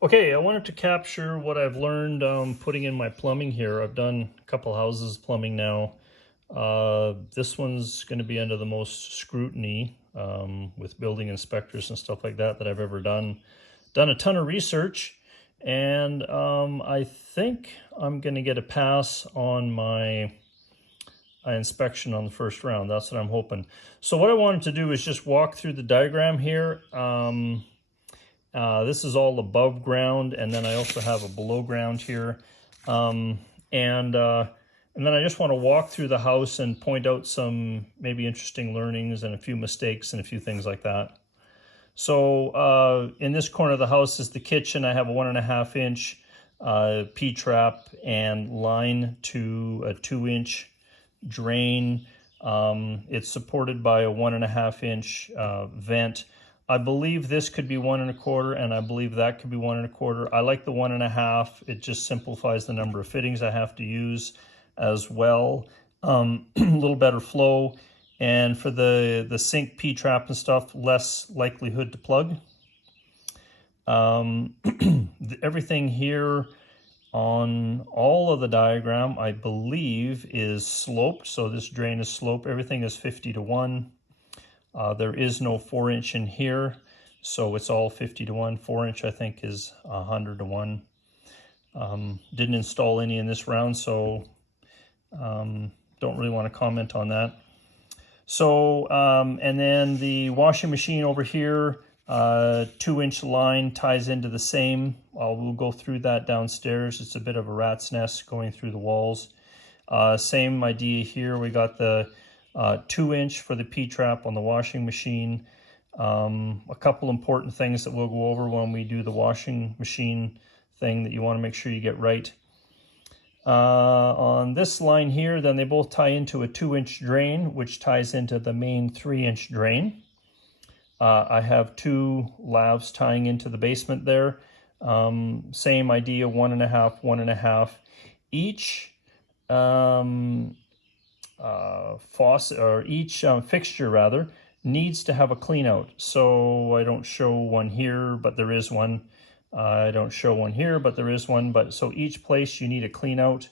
Okay, I wanted to capture what I've learned putting in my plumbing here. I've done a couple houses plumbing now. This one's going to be under the most scrutiny with building inspectors and stuff like that I've ever done. Done a ton of research, and I think I'm going to get a pass on my inspection on the first round. That's what I'm hoping. So what I wanted to do is just walk through the diagram here. This is all above ground, and then I also have a below ground here. Um, and then I just want to walk through the house and point out some maybe interesting learnings and a few mistakes and a few things like that. So in this corner of the house is the kitchen. I have a 1.5 inch P-trap and line to a 2-inch drain. It's supported by a 1.5 inch vent. I believe this could be 1.25, and I believe that could be 1.25. I like the 1.5. It just simplifies the number of fittings I have to use as well. A little better flow, and for the sink P-trap and stuff, less likelihood to plug. Everything here on all of the diagram, I believe, is sloped. So this drain is sloped. Everything is 50-to-1. There is no 4-inch in here, so it's all 50-to-1. 4-inch, I think, is 100-to-1. Didn't install any in this round, so don't really want to comment on that. So, and then the washing machine over here, 2-inch line ties into the same. We'll go through that downstairs. It's a bit of a rat's nest going through the walls. Same idea here. We got the 2-inch for the P-trap on the washing machine. A couple important things that we'll go over when we do the washing machine thing that you want to make sure you get right. On this line here, then they both tie into a 2-inch drain, which ties into the main 3-inch drain. I have 2 lavs tying into the basement there. Same idea, 1.5, 1.5. Each faucet, or each fixture rather, needs to have a clean out. So I don't show one here, but there is one. I don't show one here, but there is one. But so each place you need a clean out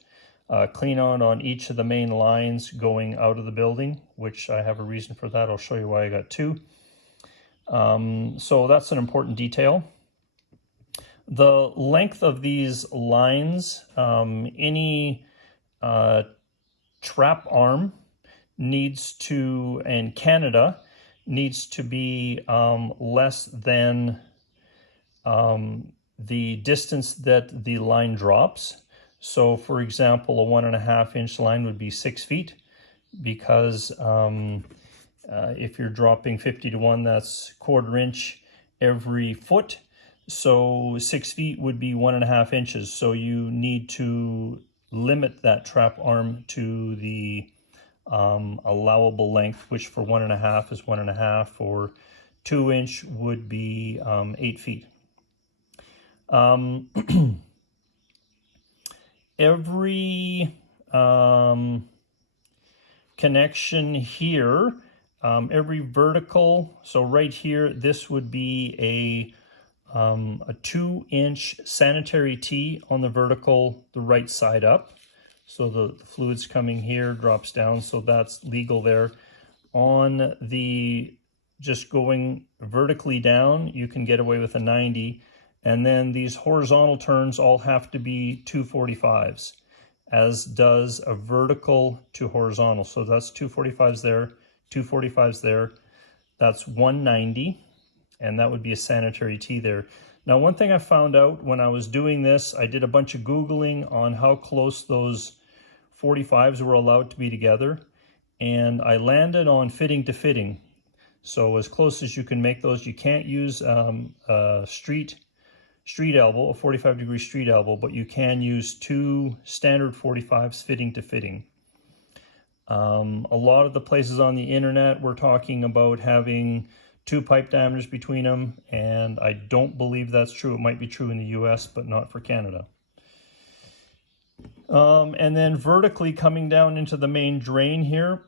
on each of the main lines going out of the building, which I have a reason for that. I'll show you why I got 2. So that's an important detail. The length of these lines, any trap arm needs to, in Canada, needs to be less than the distance that the line drops. So for example, a 1.5 inch line would be 6 feet, because if you're dropping 50-to-1, that's 1/4 inch every foot. So 6 feet would be 1.5 inches. So you need to limit that trap arm to the allowable length, which for 1.5 is 1.5, or 2-inch would be 8 feet. Every connection here, every vertical, so right here, this would be a 2-inch sanitary tee on the vertical, the right side up. So the fluid's coming here, drops down, so that's legal there. On the just going vertically down, you can get away with a 90. And then these horizontal turns all have to be 245s, as does a vertical to horizontal. So that's 245s there, 245s there. That's 190, and that would be a sanitary tee there. Now, one thing I found out when I was doing this, I did a bunch of Googling on how close those 45s were allowed to be together, and I landed on fitting to fitting. So as close as you can make those. You can't use a street elbow, a 45-degree street elbow, but you can use 2 standard 45s fitting to fitting. A lot of the places on the internet were talking about having 2 pipe diameters between them, and I don't believe that's true. It might be true in the US, but not for Canada. And then vertically coming down into the main drain here,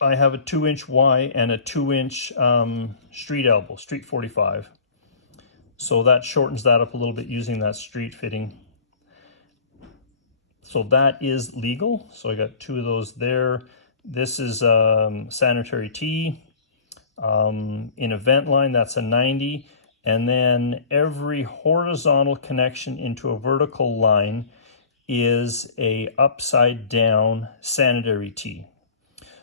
I have a 2-inch Y and a 2-inch street elbow, street 45. So that shortens that up a little bit using that street fitting. So that is legal. So I got 2 of those there. This is sanitary T. In a vent line, that's a 90. And then every horizontal connection into a vertical line is a upside down sanitary T.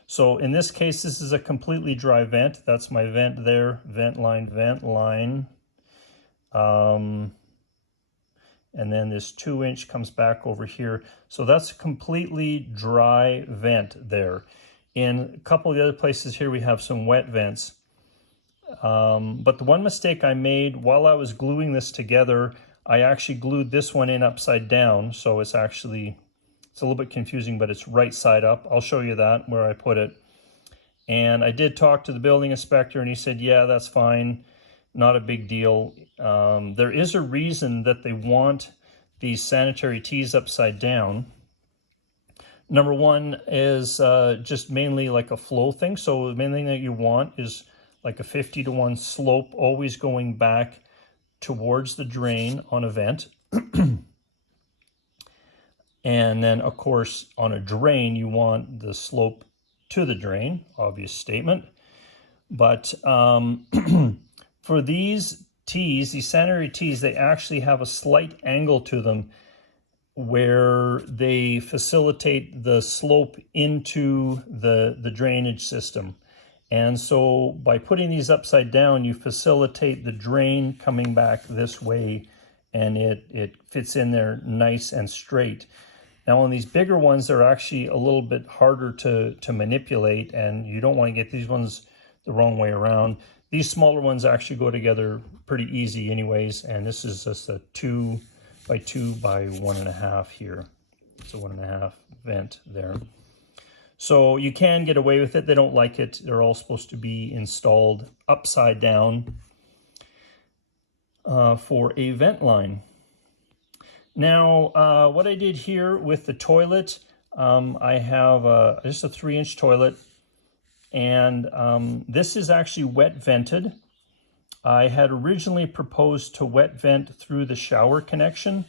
So in this case, this is a completely dry vent. That's my vent there, vent line, vent line. And then this 2-inch comes back over here. So that's a completely dry vent there. In a couple of the other places here, we have some wet vents. But the one mistake I made while I was gluing this together, I actually glued this one in upside down. So it's a little bit confusing, but it's right side up. I'll show you that where I put it. And I did talk to the building inspector and he said, yeah, that's fine. Not a big deal. There is a reason that they want these sanitary T's upside down. Number one is just mainly like a flow thing. So the main thing that you want is like a 50-to-1 slope, always going back towards the drain on a vent. And then, of course, on a drain, you want the slope to the drain, obvious statement. But for these T's, these sanitary T's, they actually have a slight angle to them where they facilitate the slope into the drainage system. And so by putting these upside down, you facilitate the drain coming back this way, and it fits in there nice and straight. Now on these bigger ones, they're actually a little bit harder to manipulate, and you don't want to get these ones the wrong way around. These smaller ones actually go together pretty easy anyways, and this is just a 2 by 2 by 1.5 here. It's a 1.5 vent there. So you can get away with it. They don't like it. They're all supposed to be installed upside down for a vent line. Now, what I did here with the toilet, I have just a 3-inch toilet, and this is actually wet vented. I had originally proposed to wet vent through the shower connection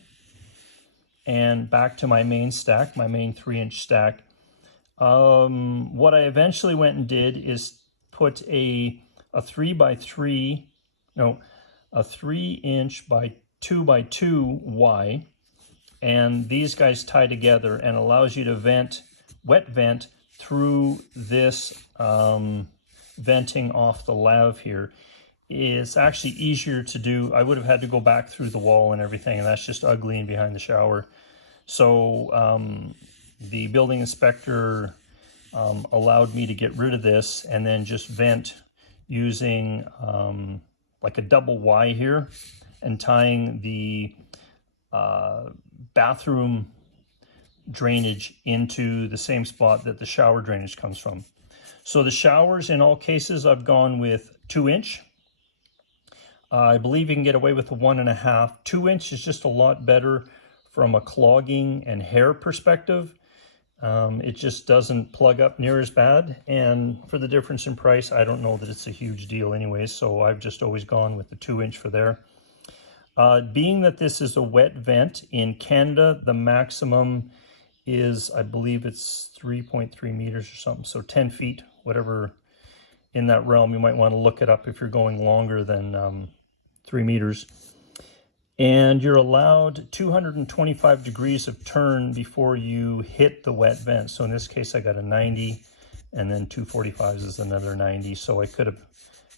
and back to my main stack, my main 3-inch stack. What I eventually went and did is put a 3-by-3, no, a 3-inch by 2-by-2 Y, and these guys tie together and allows you to wet vent through this venting off the lav here. It's actually easier to do. I would have had to go back through the wall and everything, and that's just ugly and behind the shower. So the building inspector allowed me to get rid of this and then just vent using like a double Y here and tying the bathroom drainage into the same spot that the shower drainage comes from. So the showers, in all cases, I've gone with 2-inch. I believe you can get away with a 1.5. 2-inch is just a lot better from a clogging and hair perspective. It just doesn't plug up near as bad. And for the difference in price, I don't know that it's a huge deal anyways. So I've just always gone with the 2-inch for there. Being that this is a wet vent, in Canada, the maximum is, I believe it's 3.3 meters or something. So 10 feet, whatever in that realm. You might want to look it up if you're going longer than 3 meters. And you're allowed 225 degrees of turn before you hit the wet vent. So in this case, I got a 90, and then 245s is another 90. So I could have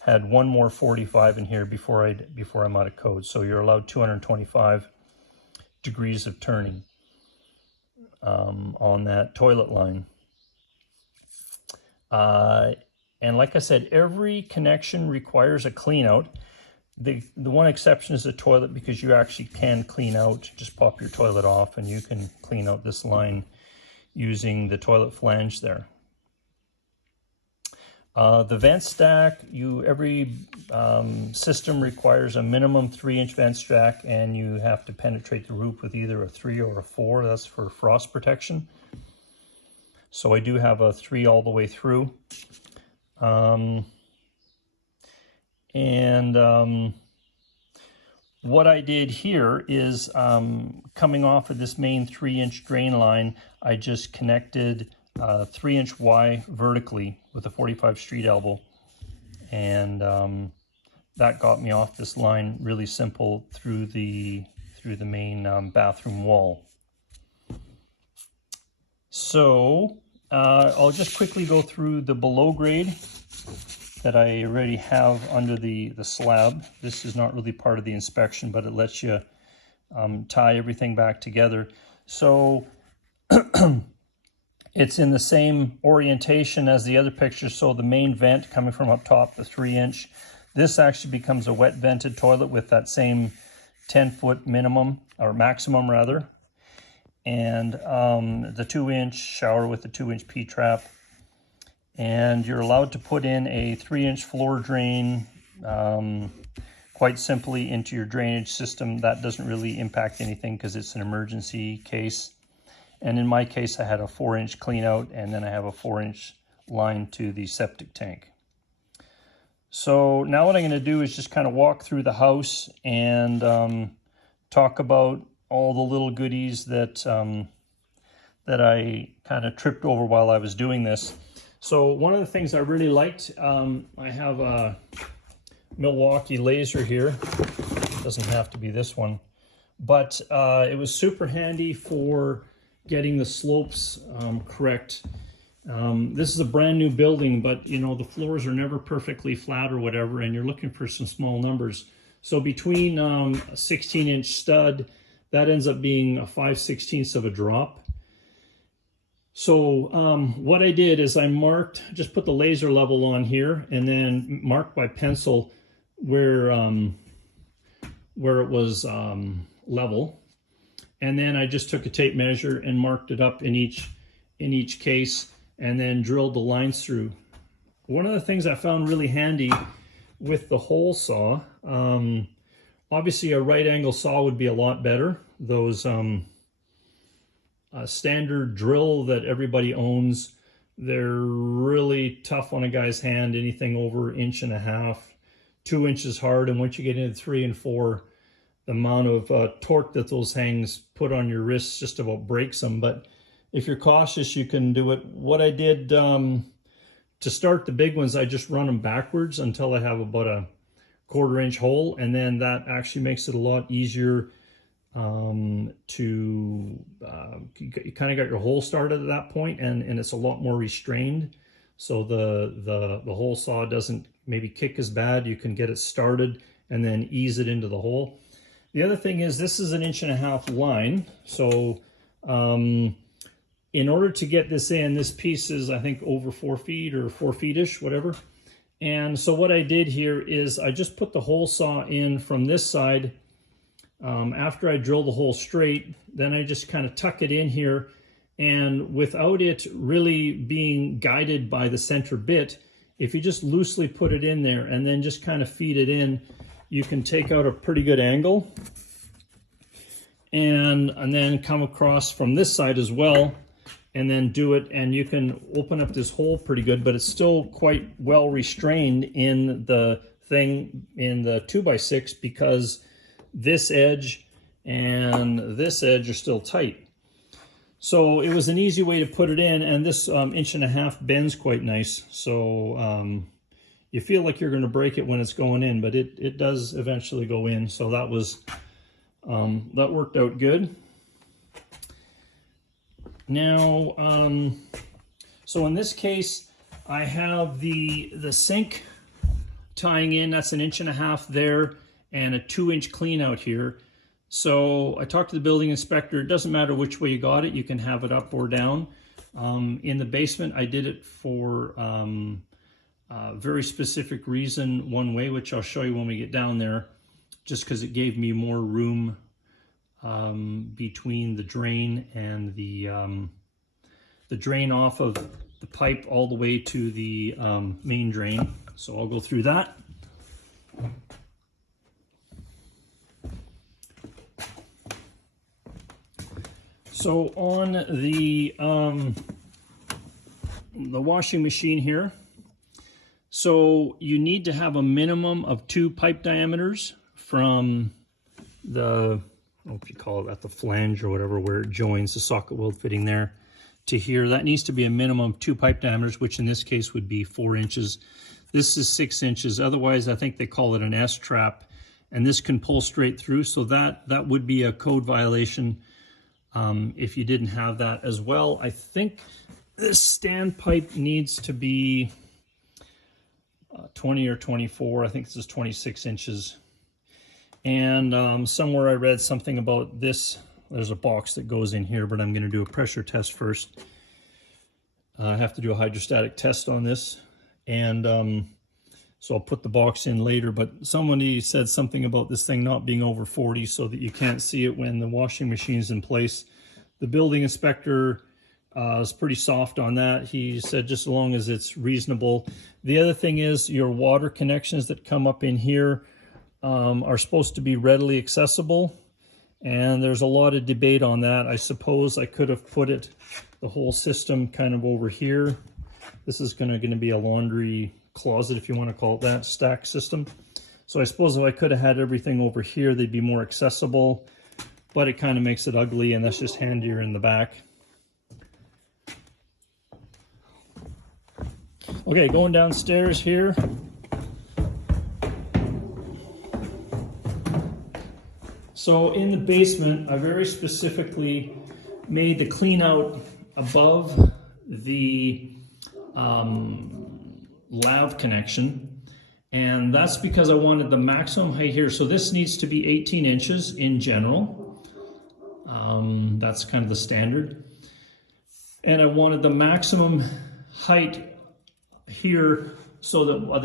had one more 45 in here before I'm out of code. So you're allowed 225 degrees of turning on that toilet line. And like I said, every connection requires a clean out. The one exception is the toilet, because you actually can clean out, just pop your toilet off and you can clean out this line using the toilet flange there. The vent stack, every system requires a minimum 3-inch vent stack, and you have to penetrate the roof with either a 3 or a 4. That's for frost protection. So I do have a 3 all the way through. what I did here is coming off of this main 3-inch drain line, I just connected 3-inch Y vertically with a 45 street elbow, and that got me off this line really simple through the main bathroom wall. So I'll just quickly go through the below grade that I already have under the slab. This is not really part of the inspection, but it lets you tie everything back together. So it's in the same orientation as the other picture. So the main vent coming from up top, the 3-inch, this actually becomes a wet vented toilet with that same 10-foot minimum, or maximum rather. And the 2-inch shower with the 2-inch P-trap. And you're allowed to put in a 3-inch floor drain quite simply into your drainage system. That doesn't really impact anything because it's an emergency case. And in my case, I had a 4-inch clean out, and then I have a 4-inch line to the septic tank. So now what I'm going to do is just kind of walk through the house and talk about all the little goodies that that I kind of tripped over while I was doing this. So one of the things I really liked, I have a Milwaukee laser here. Doesn't have to be this one, but it was super handy for getting the slopes correct. This is a brand new building, but you know, the floors are never perfectly flat or whatever, and you're looking for some small numbers. So between a 16-inch stud, that ends up being a 5/16 of a drop. So what I did is I marked, just put the laser level on here, and then marked by pencil where it was level. And then I just took a tape measure and marked it up in each case, and then drilled the lines through. One of the things I found really handy with the hole saw, obviously a right angle saw would be a lot better. Those standard drill that everybody owns, they're really tough on a guy's hand, anything over 1.5 inches, 2 inches hard, and once you get into 3 and 4, the amount of torque that those hangs put on your wrists just about breaks them. But if you're cautious, you can do it. What I did to start the big ones, I just run them backwards until I have about a 1/4 inch hole, and then that actually makes it a lot easier you kind of got your hole started at that point, and it's a lot more restrained. So the hole saw doesn't maybe kick as bad. You can get it started and then ease it into the hole. The other thing is, this is an 1.5 inch line. So in order to get this in, this piece is, I think, over 4 feet or 4 feet-ish, whatever. And so what I did here is I just put the hole saw in from this side. After I drill the hole straight, then I just kind of tuck it in here, and without it really being guided by the center bit, if you just loosely put it in there and then just kind of feed it in, you can take out a pretty good angle, and then come across from this side as well, and then do it, and you can open up this hole pretty good, but it's still quite well restrained in the thing, in the 2x6, because this edge and this edge are still tight. So it was an easy way to put it in, and this 1.5 inch bends quite nice. So you feel like you're going to break it when it's going in, but it does eventually go in. So that was that worked out good. Now, so in this case, I have the sink tying in. That's an 1.5 inch there, and a 2-inch clean out here. So I talked to the building inspector. It doesn't matter which way you got it. You can have it up or down. In the basement, I did it for a very specific reason, one way, which I'll show you when we get down there, just because it gave me more room between the drain and the drain off of the pipe all the way to the main drain. So I'll go through that. So on the washing machine here, so you need to have a minimum of 2 pipe diameters from I don't know if you call it at the flange or whatever, where it joins the socket weld fitting there to here. That needs to be a minimum of 2 pipe diameters, which in this case would be 4 inches. This is 6 inches. Otherwise, I think they call it an S-trap, and this can pull straight through. So that would be a code violation if you didn't have that as well. I think this standpipe needs to be 20 or 24. I think this is 26 inches. And somewhere I read something about this. There's a box that goes in here, but I'm going to do a pressure test first. I have to do a hydrostatic test on this. And so I'll put the box in later. But somebody said something about this thing not being over 40 so that you can't see it when the washing machine's in place. The building inspector is pretty soft on that. He said just as long as it's reasonable. The other thing is your water connections that come up in here are supposed to be readily accessible, and there's a lot of debate on that. I suppose I could have put the whole system kind of over here. This is going to be a laundry closet, if you want to call it that, stack system. So I suppose if I could have had everything over here, they'd be more accessible, but it kind of makes it ugly, and that's just handier in the back. Okay, going downstairs here. So in the basement, I very specifically made the clean out above the lav connection. And that's because I wanted the maximum height here. So this needs to be 18 inches in general. That's kind of the standard. And I wanted the maximum height here so that